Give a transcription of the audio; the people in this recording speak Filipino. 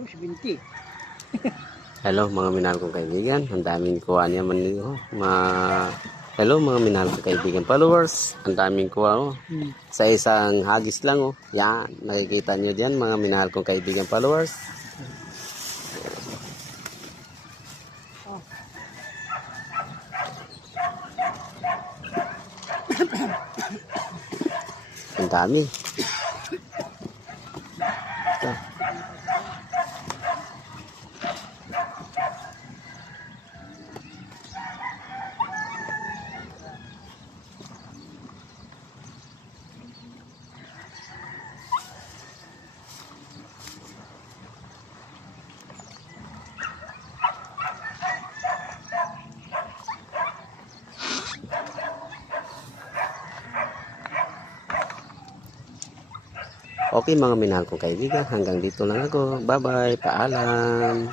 Oh, 70. Hello mga minahal kong kaibigan. Ang daming kuha niya man nyo. Hello mga minahal kong kaibigan followers. Ang daming kuha oh. Sa isang hagis lang oh. Yan. Nakikita nyo dyan mga minahal kong kaibigan followers. Ang dami. Ito. Okay mga minahal kong kaibigan, hanggang dito lang ako. Bye bye, paalam.